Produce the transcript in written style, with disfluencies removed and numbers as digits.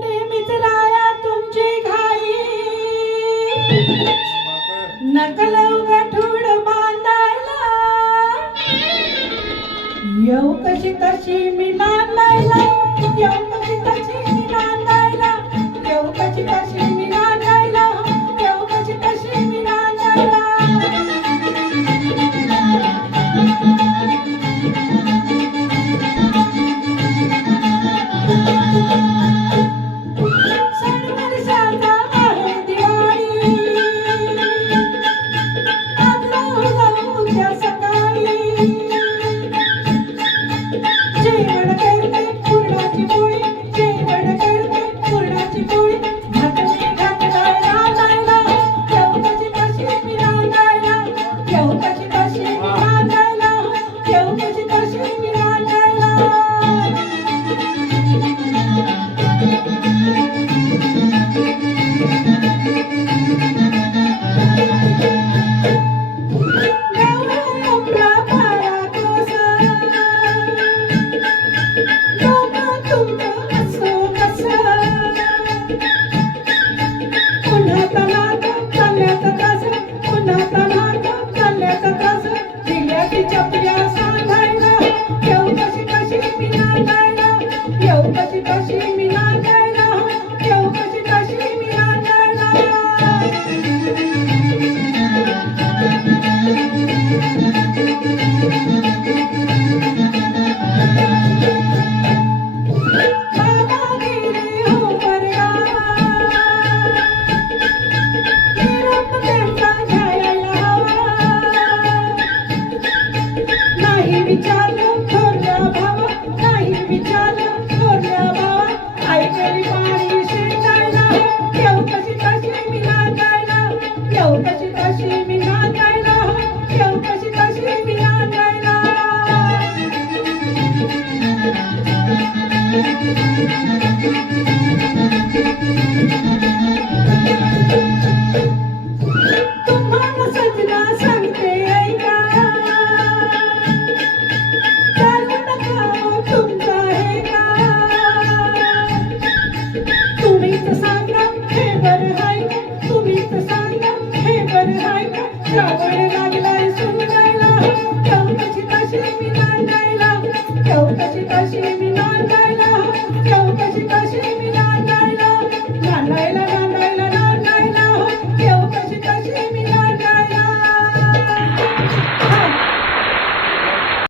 नेहमीच राया तुमची घाई नकलव गठूड बांधायला येऊ कशी तशी मी नांदायला येऊ कशी तशी मी नांदायला येऊ कशी तशी मी नांदायला येऊ कशी तशी मी नांदायला सण वर्षाचा आहे दिवाळी आज राहू उद्या सकाळी जेवण करते पुरणाची पोळी जेवण करते पुरणाची पोळी घातली घातलाय नांदायला येऊ कशी कशी मी नांदायला येऊ कशी कशी मी नांदायला येऊ कशी कशी मी नांदायला कशी कशी मी नांदायला येऊ कशी कशी मी नांदायला बाबा गेले हो परगावा निरोप त्यांचा घ्यायला हवा नाही विचारलं थोरल्या भावा नाही विचारलं थोरल्या भावा आई गेली पाणी शेकायला येऊ कशी कशी मी नांदायला येऊ कशी कशी मी नांदायला येऊ कशी कशी मी नांदायला तुम्हाला सजना सांगते ऐका चालू नका तुमचा हे का तुम्हीच सांगा हे बरं हाय का तुम्हीच सांगा हे बरं हाय का श्रावण